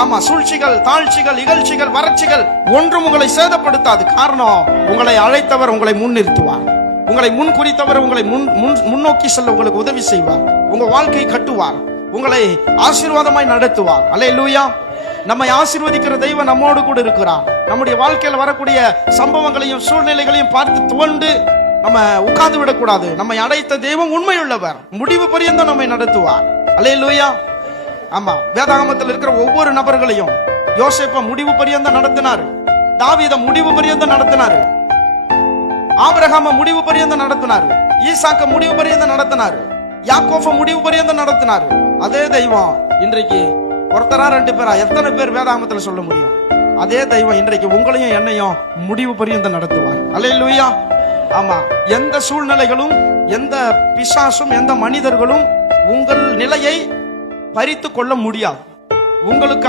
ஆமா, சூழ்ச்சிகள், தாழ்ச்சிகள், இகழ்ச்சிகள், வறட்சிகள் ஒன்றும் உங்களை சேதப்படுத்தாது. காரணம், உங்களை அழைத்தவர் உங்களை முன்னிறுத்துவார். உங்களை முன் குறித்தவர் உங்களை முன்னோக்கி செல்ல உங்களுக்கு உதவி செய்வார். உங்க வாழ்க்கையை கட்டுவார். உங்களை ஆசீர்வாதமாய் நடத்துவார். அல்லேலூயா. நம்மை ஆசீர்வதிக்கிற தெய்வம் நம்மோடு கூட இருக்கிறார். நம்முடைய வாழ்க்கையில் வரக்கூடிய சம்பவங்களையும் சூழ்நிலைகளையும் பார்த்து துவண்டு நம்ம உட்கார்ந்து விடக்கூடாது. நம்மை அழைத்த தெய்வம் உண்மையுள்ளவர். முடிவு பரியந்தம் நம்மை நடத்துவார். அல்லேலூயா. ஆமா, வேதாகமத்தில் இருக்கிற ஒவ்வொரு நபர்களையும் யோசேப்பை முடிவு பரியந்தம் நடத்தினாரு. தாவீதை முடிவு பரியந்தம் நடத்தினாரு. ஆபிரகாம முடிவு பரியந்தம் நடத்தினாரு. ஈசாக்க முடிவு பரியந்தம் நடத்தினாரு. யாக்கோப முடிவு பரியந்தம் நடத்தினாரு. அதே தெய்வம் இன்றைக்கு ஒருத்தரா 2 பேரா எத்தனை பேர் வேதாகமத்தில் சொல்ல முடியும்? அதே தெய்வம் இன்றைக்கு உங்களையும் என்னையும் முடிவு பரியந்தம் நடத்துவார். அல்லேலூயா. ஆமா, எந்த சூழ்நிலைகளும், எந்த பிசாசும், எந்த மனிதர்களும் உங்கள் நிலையை பறித்து கொள்ள முடியாது. உங்களுக்கு